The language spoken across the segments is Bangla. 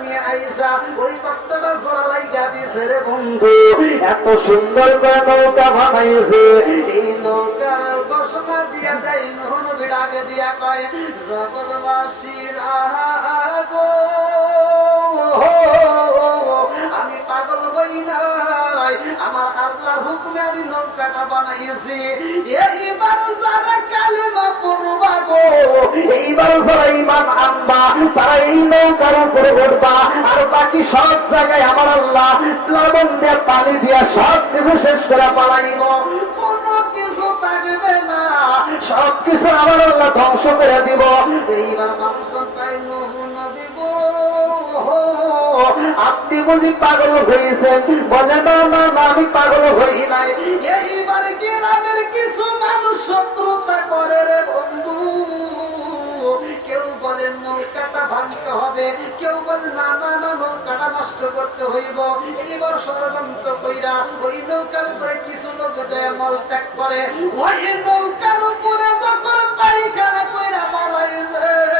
নিয়ে আইসা ওই তত্ত্বটা জোড়া লাইগা দিছে রে বন্ধু। এত সুন্দর করে নৌকা বানাইছে। এই নৌকার ঘোষণা দিয়া দেয় কয় জগৎবাসীর আমি পাগল হই আমার হুকুমে আমি নৌকাটা বানাইছি এইবার যারা কালেমা পড়বা গো এইবার যারা ইমান আনবা, তারা এই নৌকার উপরে উঠবা। আর বাকি সব জায়গায় আমার আল্লাহ দিয়ে পানি দিয়া সব কিছু শেষ করে কোনো কিছু থাকবে না সব কিছু আমার আল্লাহ ধ্বংস করে দিব। এইবার মানুষ আপনি বুঝি পাগল হয়েছেন বলে, না না না, আমি পাগল হই নাই। এইবার গ্রামের কিছু মানুষ শত্রুতা করে রে বন্ধু। কেউ বলে, নৌকাটা ভাঙতে হবে। কেউ বলে, না না না, নৌকাটা নষ্ট করতে হইব। এইবার ষড়যন্ত্র কইরা ওই নৌকার উপরে কিছু লোক যে মল ত্যাগ করে। ওই নৌকার উপরে যখন পায়খানা কইরা মালাইছে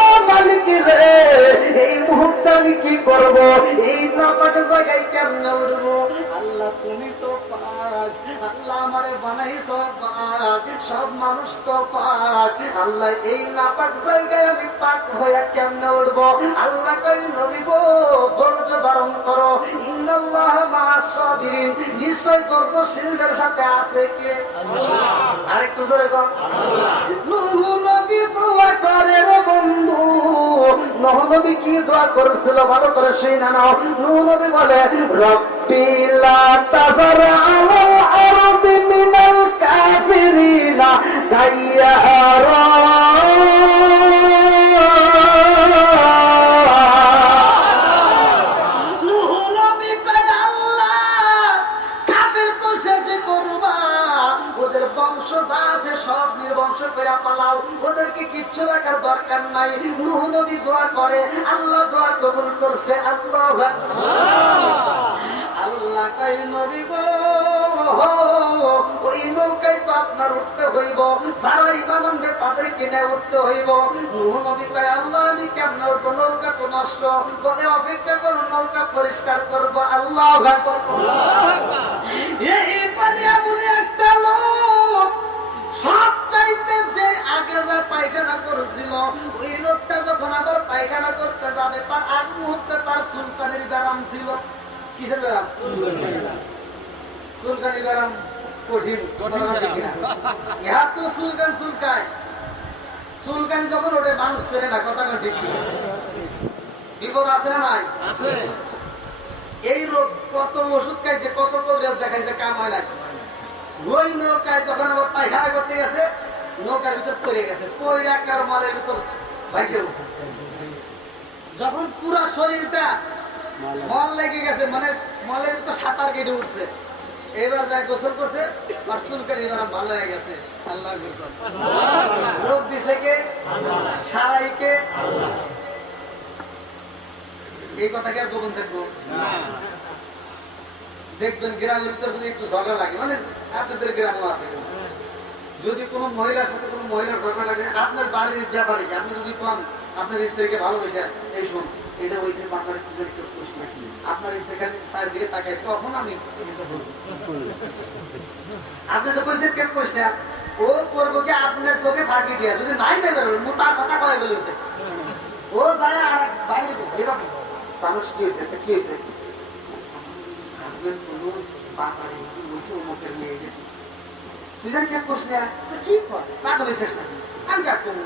আমি কি করব? এই নাপাক জায়গায় কেমনে উঠবো? আল্লাহ তুমি তো পাক। আল্লাহ আমারে বানাইছ পাক। সব মানুষ তো পাক। আল্লাহ এই নাপাক জায়গায় আমি পাক হইয়া কেমনে উঠবো? আল্লাহ কই নবী গো ধৈর্য ধারণ করো। ইন্নাল্লাহ মা'আস সাবিরিন নিশ্চয় ধৈর্যশীলদের সাথে আছে কে? আল্লাহ। আরেকটু জোরে কর নূহ নবী দোয়া করে বন্ধু। নূহ নবী কি দোয়া করেছিল? ভালো করে শুই না নাও। নবী বলে, রব্বি লা তাজার আলাল আরদি মিনাল কাফিরিনা বংশ যা আছে সব নির্বংশ করে পালাও। ওদেরকে কিচ্ছু রাখার দরকার নাই। নবী দোয়া করে, আল্লাহ দোয়া কবুল করছে, আল্লাহ আল্লাহ নবী গো ওই নৌকায় তো আপনার উঠতে হইব। ইমান তাদের কিনে উঠতে হইব। নবী আল্লাহ, আমি কেমনে উঠবো? নৌকা তো নষ্ট। বলে, অপেক্ষা করুন নৌকা পরিষ্কার করব। আল্লাহ লোক সব চাইতে যে আগে যা পায়খানা করেছিল ওই লোকটা যখন আবার পায়খানা করতে যাবে তার আগ মুহূর্তে তার সুলকানির ব্যারাম ছিল। কিসের ব্যারাম সুলকানির ব্যারাম কঠিন ইহা তো সুলকান সুলকায় সুলকানি যখন ওঠে মানুষ ছেড়ে না কথা ঠিক বিপদ আছে না নাই? এই রোগ কত ওষুধ খাইছে কত কবিরাজ দেখাইছে কাম হয় না ওই নৌকায়, যখন আবার পায়খানা করতে গেছে, নৌকার ভিতর পড়ে গেছে। পড়ে একার মালের ভিতর ভাইসে উঠছে। যখন পুরা শরীরটা মল লেগে গেছে মানে মলের ভিতর সাঁতার কেটে উঠছে। এবার যা গোসল করছে এবার ভালো হয়ে গেছে। আল্লাহ রোগ দিছে কে? সারাই কে? এই কথাকে আর গোপন থাকব? দেখবেন গ্রামের ভিতরে যদি একটু ঝগড়া লাগে মানে আপনাদের আছে যদি কোনো মহিলার সাথে কোনো মহিলার ঝগড়া লাগে, আপনার বাড়ির ব্যাপারে কি আপনি যদি পান আপনার স্ত্রীকে ভালোবেসে, এই এটা হয়েছে আপনার একটু খুশি নাকি আপনার স্ত্রী তখন আমি আপনি কেন ও করব কি আপনার চোখে ফাঁকি দিয়া? যদি নাই তার কথা কয়ে বলেছে ও যায় আর বাইরে এবার কি? হয়েছে কি হয়েছে? হাজবেন্ড তুই কেন করিস না তো কি কর পাগল হয়েছিস না আমি কাপ করব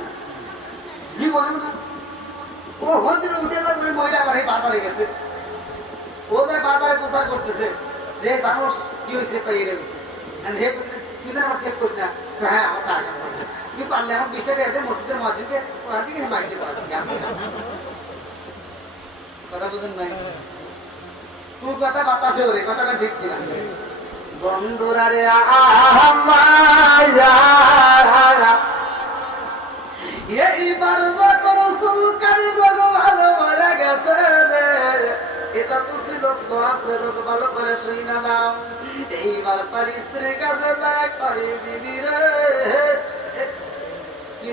না ও হতে উঠে যাবে মহিলা বাড়ি বাজারে গেছে ও যায় বাজারে প্রচার করতেছে যে জানোস কি হয়েছে পাই রে গেছে হে তুই জানো আমার কেক করিস না হ্যাঁ আমার টাকা তুই পারলে আমার বিশ টাকা মসজিদের মসজিদে ওখান থেকে মাইতে পারবি কথা বুঝেন নাই তুই কথা বাতাসে ওরে কথা ঠিক কিনা বন্ধুরা রে এইবার যখন সুলকানি রোগ ভালো হয়ে গেছে এটা তো ছিল শ্বাসে রোগ ভালো করে শুই না নাম এইবার তার স্ত্রীর কাছে যায় দিবি রে কি?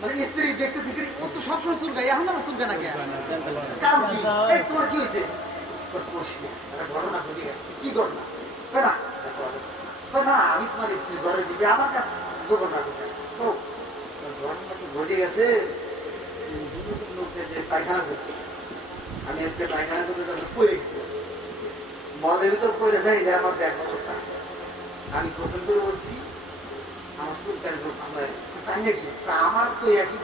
মানে স্ত্রী দেখতেছি ও তো সবসময় চুলকায় এখন আবার চুলকায় না কেন কারণ কি? এই তোমার কি হয়েছে? ঘটনা ঘটে গেছে। কি ঘটনা? না? না, আমি তোমার স্ত্রী ঘরে আমার কাছে ঘটে। তো ঘটে গেছে আমি আজকে পায়খানা করতে আমার দেখ অবস্থা। আমি আমার আমার তো একই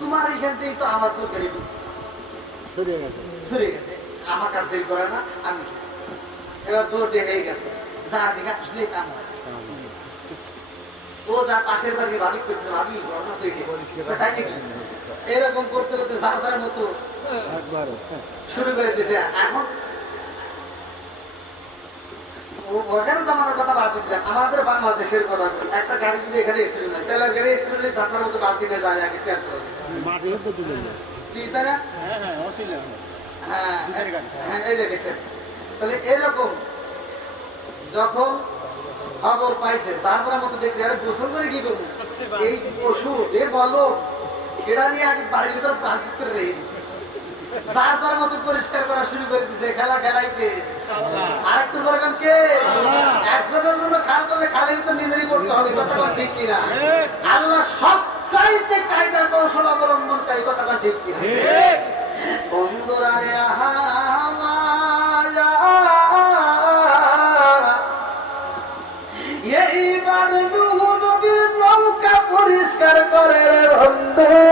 তোমার এখান থেকেই তো আমার গেছে। আমার কার দেরি করে না আমি এবার দৌড় দিয়ে হয়ে গেছে। যা দিকে আসলে কাম হয়। ও যা পাশের বাড়ি ভাবি করছে ভাবি ঘটনা তো তাই নাকি? এরকম করতে করতে সারদার মতো শুরু করে দিয়েছে এখন ওখানে জামানোর কথা বাদ আমাদের বাংলাদেশের কথা একটা গাড়ি যদি এখানে এক্সিডেন্ট হয় তেলের গাড়ি এক্সিডেন্ট হলে মতো বাদ দিলে যায় আগে তেল কি তাই না? হ্যাঁ হ্যাঁ হ্যাঁ হ্যাঁ এই দেখেছেন তাহলে এরকম যখন খবর পাইছে তার মতো দেখছে আরে গোসল করে কি করব? এই পশু এ বলো এটা নিয়ে আগে বাড়ির ভিতর প্লাস্টিক করে রেখে দিই যার যার মতো পরিষ্কার করা শুরু করে দিছে, খেলা খেলাইতে। আরেকটু কে? একজনের জন্য খাল করলে খালের ভিতর নিজেরই করতে হবে কথাটা ঠিক কিনা? আল্লাহ সবচাইতে কায়দা কৌশল কথাটা ঠিক কিনা? আহা এইবার নৌকা পরিষ্কার করে বন্ধু।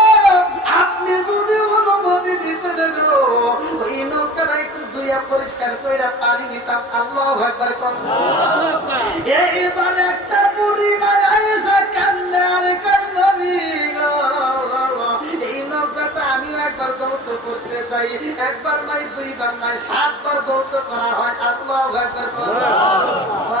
আপনি যদি অনুমতি দিতেন ওই নৌকাটা একটু দুইয়া পরিষ্কার কইরা পানি নিতাম আল্লাহ একবার কম এইবার একটা বুড়ি কান্দে, আর কই এই নৌকাটা আমিও একবার দৌত করতে চাই। একবার নাই দুইবার নাই সাতবার দৌত করা হয়। আল্লাহ একবার বানাইকে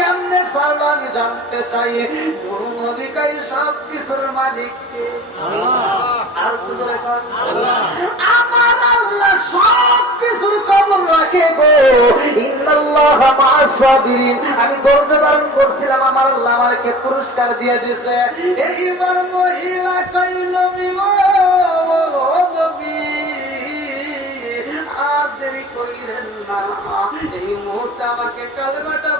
কেমনে সারলো জানতে চাই? নুরু নবী কাই সব কিছুর মালিক কে? আর আমার আল্লাহ সব কিছুর খবর রাখে গো। ইন্নাল্লাহ মা'আস সাবিরিন। আমি ধৈর্য ধারণ করছিলাম আমার আল্লাহ আমাকে পুরস্কার দিয়ে দিয়েছে। এইবার মহিলা কই নবী গো নবী। আর দেরি কইলেন না। এই মুহূর্তে আমাকে আমি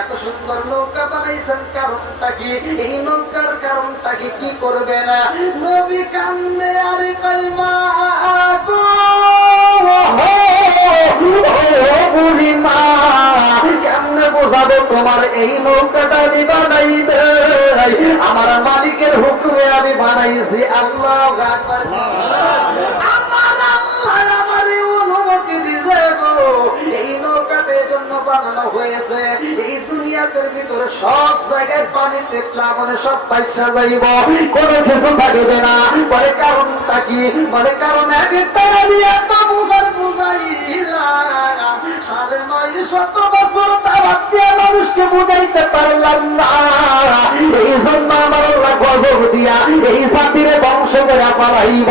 এত সুন্দর নৌকা বানাইছেন কারণটা কি? এই নৌকার কারণটা কি? কি করবে না? নবী কান্দে আরে কই মা গো বুড়িমা কেমনে বোঝাবো তোমার এই নৌকাটা আমি বানাই আমার মালিকের হুকুমে আমি বানাইছি, আল্লাহ ভিতরে সব জায়গায় মানে সব পয়সা যাইব কিছু থাকবে না। বলে কারণটা কি? বলে কারণ আমি এত বুঝার মানুষকে বুঝাইতে পারলাম না। এই জন্য আমার গজব দিয়া এই জাতিরে বংশ করে পালাইব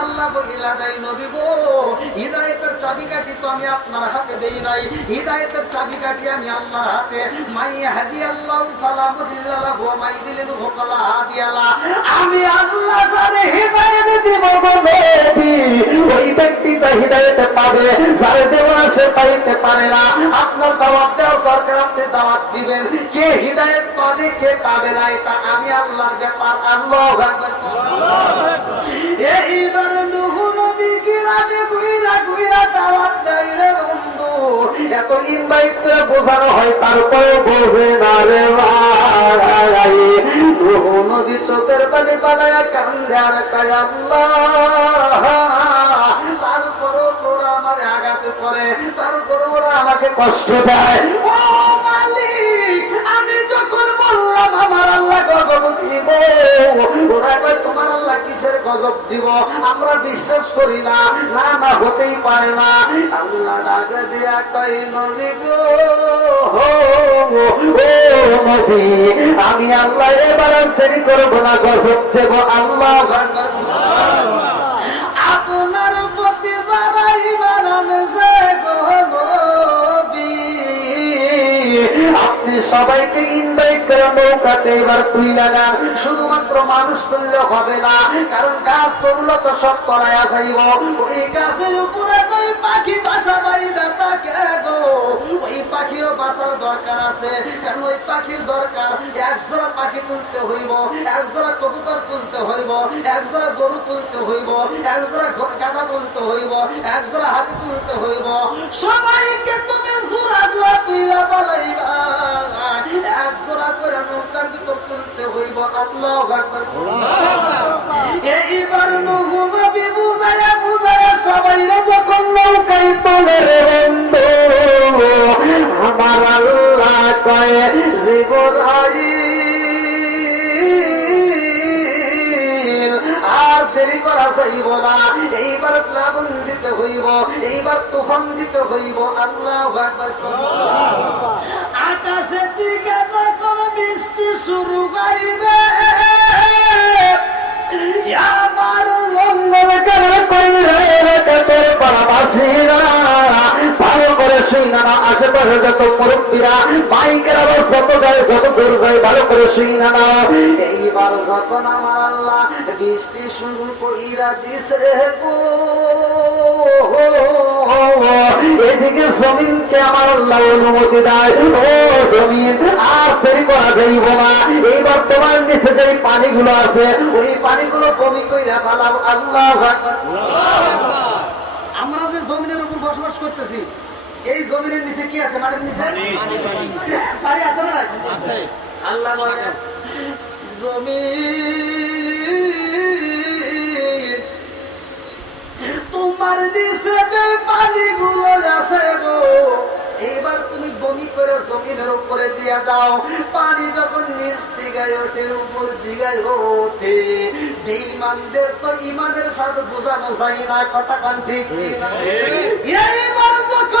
দেয় নবী গো। হৃদায়তের চাবিকাঠি তো আমি আপনার হাতে দেই নাই। হৃদায়তের চাবিকাঠি আমি আল্লাহর হাতে। মাই হাদি আল্লাহ ওয়া মাই দিলিন ফালা হাদিয়ালা আমি আল্লাহ জানে হৃদায়ত দিব গো ওই ব্যক্তি তো হৃদায়ত পাবে সে পাইতে পারে না। আপনার দাওয়াত দেওয়ার দরকার, আপনি দাওয়াত দিবেন। কে হৃদায়ত পাবে, কে পাবে না, এটা আমি আল্লাহর ব্যাপার। আল্লাহ এইবার এত ইনভাইট করে বোঝানো হয় তারপরে বোঝে না রে ভাই। নবী চোখের পানি পালায় কান্দে আর তারপরে তোরা আমার আঘাত করে তারপরে ওরা আমাকে কষ্ট দেয়। আমার আল্লাহ গজব দিব। ওরা কয় তোমার আল্লাহ কিসের গজব দিব? আমরা বিশ্বাস করি না। না না হতেই পারে না। আল্লাহ ডাকে দিয়া কই নবী ও নবী আমি আল্লাহ এবার দেরি করব না গজব দেব আল্লাহ আপনার প্রতি যারা ইমান আনছে গো নবী আপনি সবাইকে নৌকাতে এবার তুইলা না। শুধুমাত্র মানুষ তুললে হবে না, কারণ গাছ তুললে তো সব করাইয়া যাইব ওই গাছের উপরে তো পাখি বাসা বাড়ি থাকে গো। ওই পাখিরও বাসার দরকার আছে, কারণ ওই পাখির দরকার এক জোড়া পাখি তুলতে হইব এক জোড়া কবুতর তুলতে হইব এক জোড়া গরু তুলতে হইব এক জোড়া ঘ- তুলতে হইব এক জোড়া হাতি তুলতে হইব। সবাইকে তুমি জোড়া জোড়া তুইলা পালাইবা এক জোড়া করে নৌকার ভিতর তুলতে হইব। আল্লাহ এইবার নহু নবী বুঝায়া বুঝায়া সবাইরে যখন নৌকায় তোলে রে বন্ধু আমার আল্লাহ কয় দেরি করা যাইব না। এইবার প্লাবন দিতে হইব, এইবার তুফান দিতে হইব। আল্লাহ আকাশের দিকে যখন বৃষ্টি শুরু হইবে আমার জঙ্গল কেন কইরে গাছের পাড়াবাসীরা ভালো করে শুই না না আশেপাশে যত মুরব্বীরা, বাইকের অবস্থা তো যায়, যত দূর যায়, ভালো করে শুই না না এইবার যখন আমার আল্লাহ বৃষ্টি শুরু কইরা দিছে গো, এদিকে আমার আল্লাহ অনুমতি দেয়। ও জমিন, আর দেরি করা যাইব না। এইবার তোমার নিচে যে পানিগুলো আছে, ওই পানিগুলো বমি কইরা ফালাও। আল্লাহ আমরা যে জমিনের উপর বসবাস করতেছি এই জমিনের নিচে কি আছে? মাটির নিচে? পানি আছে না? আল্লাহ বলে জমিন তোমার নিচে যে পানিগুলো আছে গো এইবার তুমি বমি করে জমিনের উপরে দিয়া দাও। পানি যখন নিচ দিগায় ওঠে উপর দিগায় ওঠে বেঈমানদের তো ইমানের সাথে বোঝানো যায় না কথা কান? ঠিক? এইবার যখন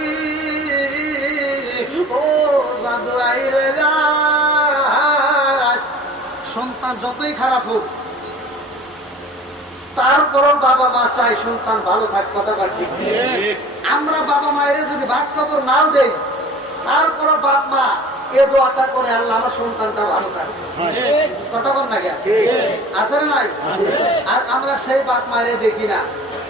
সন্তান যতই খারাপ হোক তারপরও বাবা মা চাই সন্তান ভালো থাক কথাটা ঠিক আমরা বাবা মায়ের যদি ভাত কাপড় নাও দেই তারপরও বাপ মা এ দোয়াটা করে আল্লাহ আমার সন্তানটা ভালো থাকবে কথা বল না গে আছে নাই? আর আমরা সেই বাপ মায়ের দেখি না।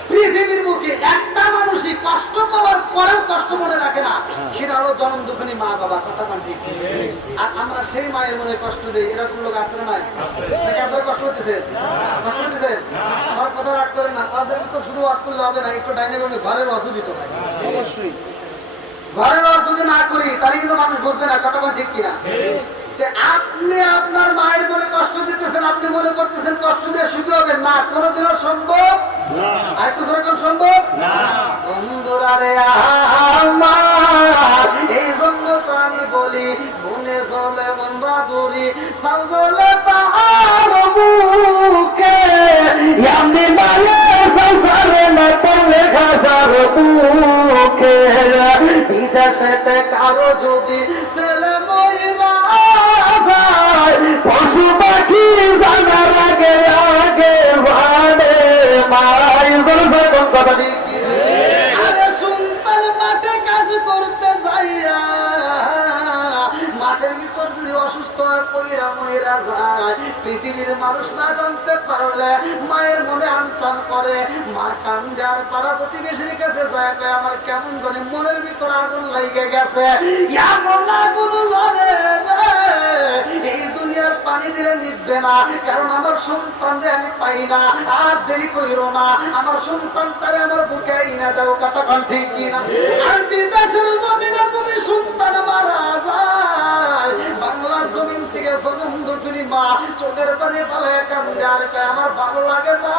পৃথিবীর বুকে একটা মানুষই কষ্ট পাওয়ার পরেও কষ্ট মনে রাখে না সেটা হলো জন্ম দুঃখনী মা বাবা কথা বল ঠিক। আর আমরা সেই মায়ের মনে কষ্ট দিই এরকম লোক আছে না নাই? নাকি আপনারা কষ্ট হতেছে কষ্ট হতেছে আমার কথা রাগ করেন না আমাদের তো শুধু ওয়াজ করলে হবে না একটু ডাইনামিক ঘরের অসুবিধ হয় অবশ্যই। ঘরের অসুবিধা না করি তাহলে কিন্তু মানুষ বুঝবে না কথা ঠিক কিনা? আপনি আপনার মায়ের মনে কষ্ট দিতেছেন আপনি মনে করতেছেন কষ্ট দিয়ে সুখী হবেন না কোনোদিনও সম্ভব আর একটু যেরকম সম্ভব বন্ধুরা রে আমার এই জন্য তো আমি বলি বনে চলে মন বাদুরি সাউজলে তার বুকে। আমি মানে সংসারে না পড়লে খাসার দুঃখে বিদেশেতে কারও যদি ছেলে মহিলা যায় পশু পাখি কথা আরে সুলতান মাঠে কাজ করতে যাইয়া, মাঠের ভিতর যদি অসুস্থ হয়ে, পইরা যায়। পৃথিবীর মানুষ না জানতে পারলে মায়ের মনে আনচান করে, মা কান্দে পাড়া প্রতিবেশীর কাছে যায় আমার কেমন জানি মনের ভিতর আগুন লাগে গেছে। এমন আগুন না, কারণ আমার সন্তান যে আমি পাই না, আর দেরি কইরো না। আমার সন্তান তারে আমার বুকে ইনা দাও, কথা কন কিনা। আর বিদেশের জমিনে যদি সন্তান মারা যায়, বাংলার জমিন থেকে সনম দুপুরি মা চোখের পানি পালায় কান্দে, আর আমার ভালো লাগে না।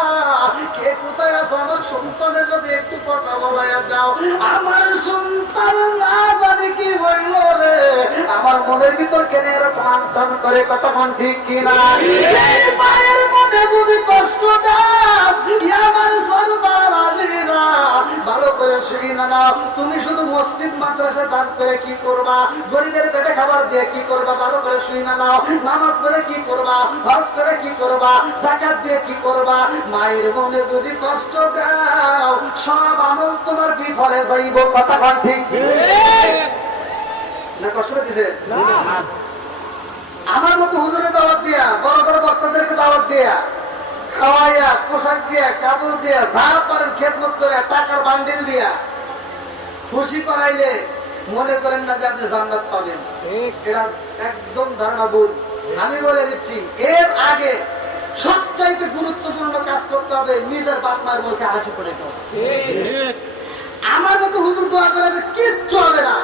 কে কোথায় আছো? আমার সন্তানের যদি একটু কথা বলাইয়া যাও। আমার সন্তান না জানি কি হইল রে। আমার মনের ভিতর কেন এরকম আনচান করে কতক্ষণ ঠিক কিনা? এই মনে যদি কষ্ট দাও আমার সর্বাবাসীরা ভালো করে শুই না নাও তুমি শুধু মসজিদ মাদ্রাসা দান করে কি করবা? গরিবের পেটে খাবার দিয়ে কি করবা? ভালো করে শুই না নাও নামাজ পড়ে কি করবা? হজ করে কি করবা? জাকাত দিয়ে কি করবা? মায়ের মনে যদি কষ্ট দাও সব আমল তোমার বিফলে যাইব। কথা ঠিক? না কষ্ট পেতেছে আমার মতো হুজুরে দাওয়াত দিয়া বড় বড় বক্তাদেরকে দাওয়াত দিয়া খাওয়াইয়া পোশাক দিয়া কাপড় দিয়া যা পারেন খেদমত করে টাকার বান্ডিল দিয়া খুশি করাইলে মনে করেন না যে আপনি জান্নাত পাবেন। এটা একদম ধারণা ভুল আমি বলে দিচ্ছি এর আগে সবচাইতে গুরুত্বপূর্ণ কাজ করতে হবে নিজের বাপ মায়ের মুখে হাসি পড়ে আমার মতো হুজুর দোয়া করে কিচ্ছু হবে না।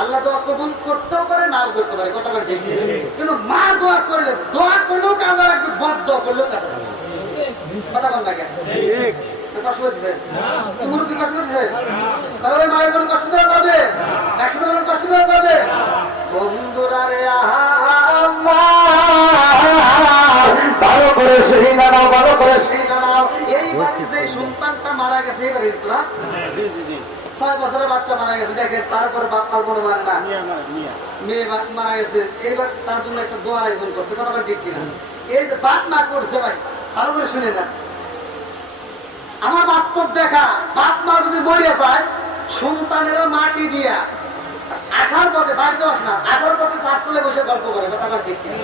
আল্লাহ দোয়া কবুল করতেও পারে নাও করতে পারে কথা বলে ঠিক কিন্তু মা দোয়া করলে দোয়া করলেও কাজে লাগবে বদ দোয়া করলেও কাজে লাগবে। কথা বল না কেন? ঠিক। কষ্ট করতেছে মুরব্বী কষ্ট করতেছে তাহলে মায়ের কোনো কষ্ট দেওয়া যাবে? একসাথে কোনো কষ্ট দেওয়া যাবে? বন্ধুরা রে ভালো করে শুই নাও ভালো করে শুই নাও। এই বাড়ির যে সন্তানটা মারা গেছে এই বাড়ির ছয় বছরের বাচ্চা মারা গেছে দেখেন তারপরে বাপ মার কোনো মানে না। আমার নিয়ে মেয়ে। মারা গেছে এইবার তার জন্য একটা দোয়ার আয়োজন করছে কথা ঠিক কিনা? এই যে বাপ মা করছে ভাই ভালো করে শুনে না আমার বাস্তব দেখা বাপ মা যদি মরে যায় সন্তানেরা মাটি দিয়া আসার পথে বাড়িতে আসে না আসার পথে শ্বাসতলে বসে গল্প করে কথা ঠিক কিনা?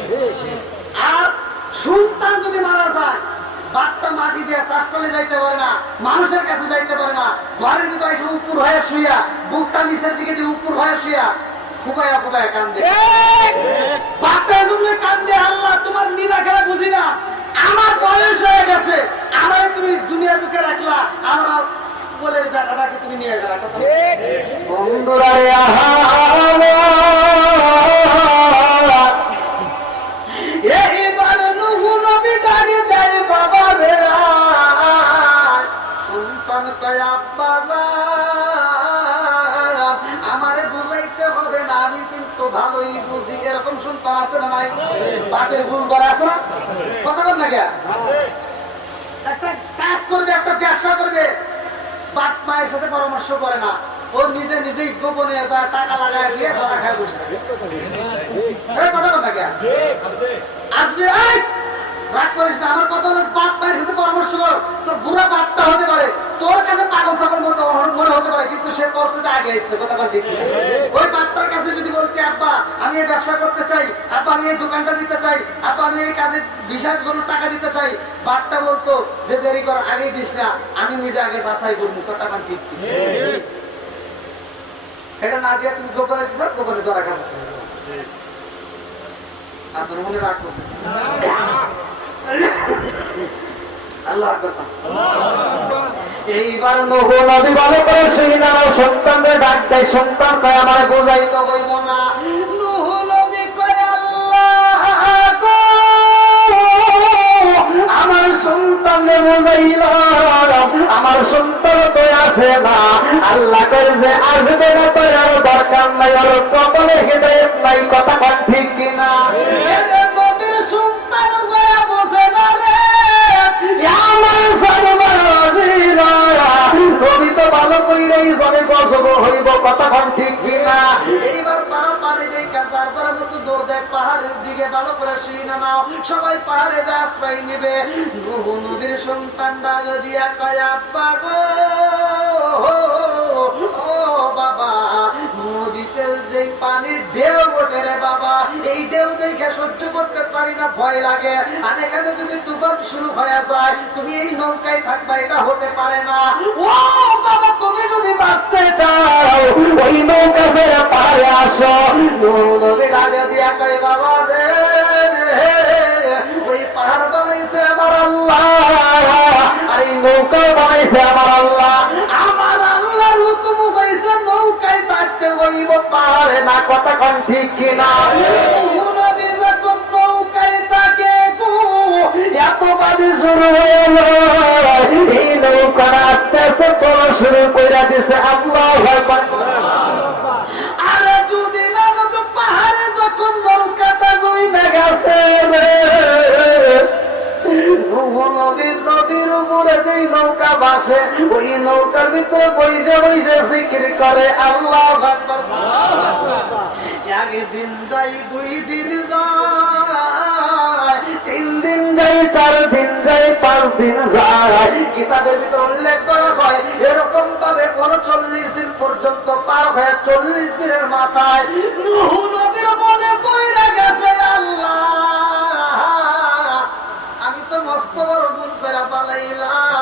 আর সন্তান যদি মারা যায় বাপটা মাটি দিয়ে শ্বাসতলে যাইতে পারে না মানুষের কাছে যাইতে পারে না ঘরের ভিতরে এসে উপর হয়ে শুইয়া বুকটা নিচের দিকে দিয়ে উপর হয়ে শুইয়া ফুকায়া ফুকায়া কান্দে বাপটা জন্য কান্দে আল্লাহ তোমার নিদা খেলা বুঝি না আমার বয়স হয়ে গেছে আমার তুমি দুনিয়া দুঃখে রাখলা আমার বলে বেটাটাকে তুমি নিয়ে গেলা বন্ধুরা করে না। ও নিজে নিজেই গোপনে যা টাকা লাগায় দিয়ে ধরা খায় বসে থাকে। এই কথা কে আজকে রাগ করিস না আমার কথা হলো বাপ মায়ের সাথে পরামর্শ কর। তোর বুড়া বাপটা হতে পারে তোর কাছে পাগল ছাগল মতো মনে হতে পারে কিন্তু সে সাথে আগে এসছে কথা বল ঠিক ওই বাপটার কাছে যদি বলতে আব্বা আমি এই ব্যবসা করতে চাই আব্বা আমি এই দোকানটা নিতে চাই আব্বা আমি এই কাজের বিষয়ের জন্য টাকা দিতে চাই বাপটা বলতো যে দেরি কর আগেই দিস না আমি নিজে আগে যাচাই করব কথা বল ঠিক এটা না দিয়ে তুমি গোপনে দিছ গোপনে ধরা খাব। আপনার মনে আকবার। এইবার ভালো করে সন্তানরে ডাক দেয়, সন্তান কয়, আমার বোঝাইতে হইব না। আমার সন্তানরে আমার সন্তান তো আসে না। আল্লাহ যে আসবে না তো আর দরকার নাই, আর কপালে হেদায়েত নাই, কথা ঠিক কিনা? তো ভালো কইরেই জলে গজব হইব কথা কন ঠিক কিনা? এইবার তারা পানি দিয়ে ক্যান্সার করার মতো দৌড় দেয়, পাহাড়ের দিকে ভালো করে শুই না নাও, সবাই পাহাড়ে যা আশ্রয় নিবে। নূহ নবীর সন্তান ডাক দিয়া কয়, আব্বা গো ও, বাবা নদীতে যে পানির ঢেউ ওঠে রে বাবা, এই ঢেউ দেখে সহ্য করতে পারি না, ভয় লাগে। আর এখানে যদি তুফান শুরু হয়ে যায়, তুমি এই নৌকায় থাকবা, এটা হতে পারে না। ও বাবা, তুমি যদি বাঁচতে চাও, ওই নৌকা ছেড়ে পারে আসো। নবী লাগে দিয়া কই বাবা রে ওই পাহাড় বানাইছে আমার আল্লাহ। আর এই নৌকা বানাইছে আমার আল্লাহ। থাকতে পারে না, কথা কন ঠিক কিনা? এত পানি শুরু হলো। এই নৌকাটা আস্তে আস্তে চলা শুরু করে দিছে, আল্লাহ যেই নৌকা ভাসে ওই নৌকার ভিতরে বইজে বইজে জিকির করে। আল্লাহ একদিন যাই, দুই দিন যায়, তিন দিন যাই, চার দিন যাই, পাঁচ দিন যায়। কিতাবের ভিতরে উল্লেখ করা হয়, এরকম ভাবে কোন চল্লিশ দিন পর্যন্ত পার হয়ে চল্লিশ দিনের মাথায় বলে বইরা গেছে আল্লাহ। আমি তো মস্ত বড় ভুল করে পালাইলাম।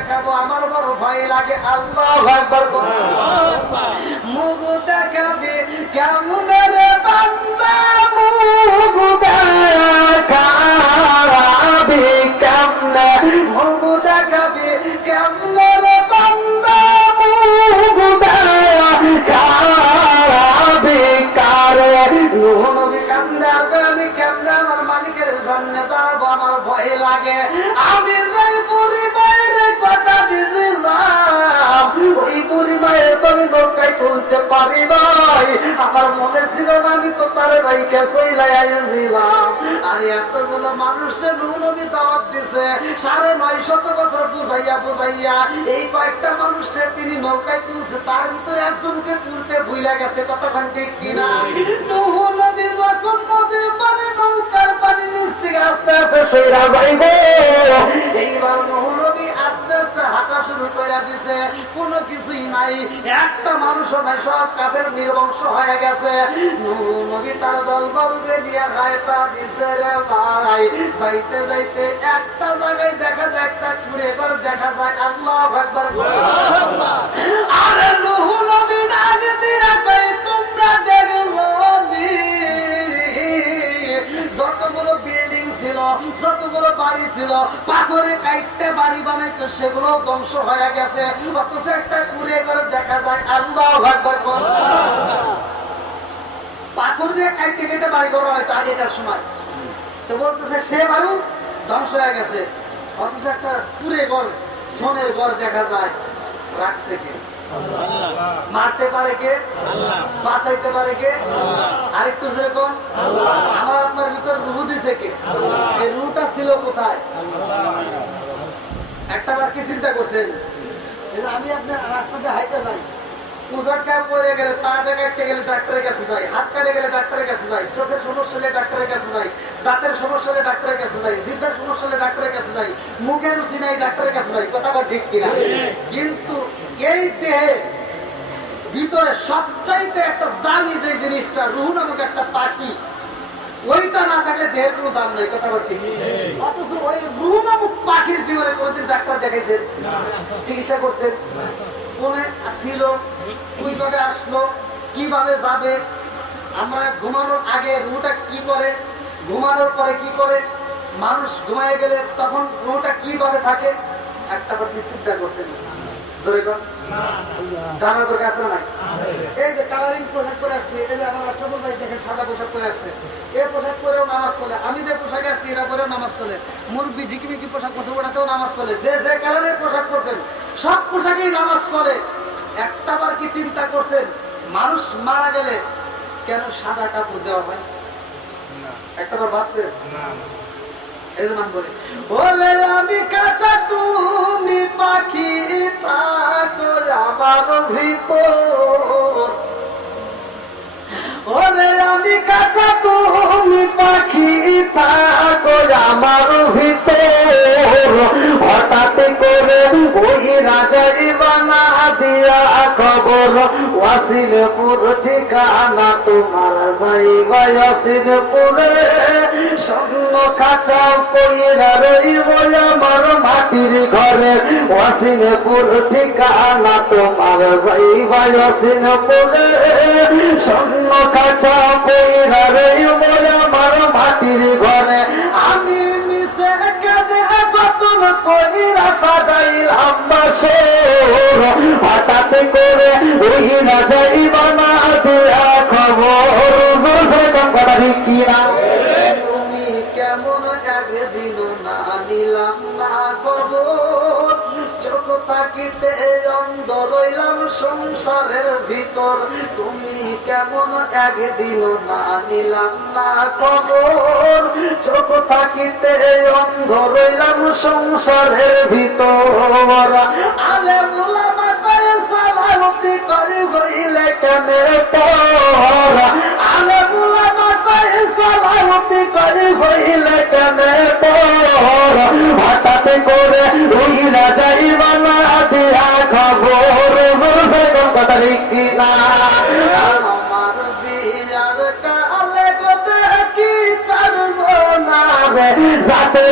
দেখাবো, আমার বড় ভয় লাগে, আল্লাহ একবার মুখ দেখাবে, কেমন রে বান্দা দেখাবে, কেমনে? দেখাবে, কেমনে রে বান্দা দেখাবে, কারে? কান্দে আমি কেমনে আমার মালিকের দাঁড়াবো, আমার ভয় লাগে। আমি পারি নাই। আমার মনে ছিল না আমি তো তার রাইকে চইলাই আইছিলাম আর এতগুলো মানুষের নবী দাওয়াত দিছে, সাড়ে নয় শত বছর বুঝাইয়া বুঝাইয়া এই কয়েকটা মানুষের তিনি নৌকায় তুলছে, তার ভিতরে একজনকে তুলতে ভুলে গেছে কতক্ষণ ঠিক কিনা? নূহ নবী যখন নদীর পানি নৌকার পানি নিচ থেকে আস্তে আস্তে সইরা যাইবে, এইবার নূহ শুরু করে দিছে। কোনো কিছুই নাই। একটা মানুষও নাই সব কাফের নির্বংশ হয়ে গেছে। নবী তার দল নিয়ে গায়টা দিছে রে ভাই। যাইতে যাইতে একটা জায়গায় দেখা যায় একটা কুড়ে দেখা যায়। আল্লাহ একবার আরে নূহ নবী ডাক দিয়া কই তোমরা দেখল ছিল, যতগুলো বাড়ি ছিল, পাথরে কাইটতে বাড়ি বানাইতো সেগুলো ধ্বংস হয়ে গেছে। অথচ একটা কুড়ে করে দেখা যায়, আল্লাহ পাথর দিয়ে কাইটতে কেটে বাড়ি করা হয়তো আগেকার সময়। তো বলতেছে, সে বাড়ু ধ্বংস হয়ে গেছে। অথচ একটা কুড়ে ঘর, সোনের ঘর দেখা যায়, রাখছে কে? মারতে পারে কে? বাঁচাইতে পারে কে? আরেকটু যেরকম আমার আপনার ভিতর রুহু দিছে কে? এই রুটা ছিল কোথায়? একটা বার কি চিন্তা করছেন? আমি আপনার রাস্তাতে হাইটা যাই। কাজ পরে গেলে পাটা কাটতে গেলে ডাক্তারের কাছে যাই হাত কাটে গেলে ডাক্তারের কাছে যাই চোখের সমস্যা হলে ডাক্তারের কাছে যাই দাঁতের সমস্যা হলে ডাক্তারের কাছে যাই জিভের সমস্যা হলে ডাক্তারের কাছে যাই মুখের রুচি নাই ডাক্তারের কাছে যাই কথাটা ঠিক কিনা? কিন্তু এই দেহে ভিতরে সবচাইতে একটা দামি যে জিনিসটা রুহ নামক একটা পাখি ওইটা না থাকলে দেহের কোনো দাম নাই কথা বল ঠিক অথচ ওই রুহ নামক পাখির জীবনে কোনদিন ডাক্তার দেখাইছেন? চিকিৎসা করছেন? কোনে ছিল কীভাবে আসলো, কীভাবে যাবে, আমরা ঘুমানোর আগে রুটা কি করে, ঘুমানোর পরে কি করে, মানুষ ঘুমায় গেলে তখন রুটা কীভাবে থাকে, একটা বার চিন্তা করছেন? জোরে জানার দরকার আছে নাই? এই যে কালারিং পোশাক পরে আসছে এই যে আমার রাষ্ট্রপতি ভাই দেখেন সাদা পোশাক পরে আসছে। এই পোশাক পরেও নামাজ চলে। আমি যে পোশাকে আসছি এটা পরেও নামাজ চলে। মুরব্বী ঝিকিমিকি পোশাক পরছে ওটাতেও নামাজ চলে। যে যে কালারের পোশাক পরছেন সব পোশাকেই নামাজ চলে। একটা বার কি চিন্তা করছেন? মানুষ মারা গেলে কেন সাদা কাপড় দেওয়া হয়? একটা বার ভাবছেন? এই নাম বলে ওরে আমি কাঁচা তুমি থাকো আমার ভিতর ওরে আমি কাঁচা তুমি পাখি থাকো আমার ভিতর। ওয়াসিলপুর ঠিকানা তোমার যাইবা ওয়াসিলপুরে স্বর্ণ কাঁচা পইরা রইব আমার মাটির ঘরে। ওয়াসিলপুর ঠিকানা তোমার পইরা রইব আমার মাটির ঘরে। যতন কইরা সাজাইলাম বাসর। হঠাৎ করে ওই রাজাই বানা দেয়া খবর। জোরসে কম কথা ঠিক কিনা? তুমি কেমন একদিন না নিলাম না খবর। তাকিতে অন্ধ রইলাম সংসারের ভিতর। তুমি কেমন একদিন না নিলাম না খবর চোখ থাকিতে অন্ধ রইলাম সংসারের ভিতর। আলে মুলামা করে সালামতি করে হইলে কেনে আলে সালামতি করে হইলে কেনে পর? হঠাৎ করে হইলা যাইবা না দিয়া খবর। জোরসে কথা লিখি না? যাতে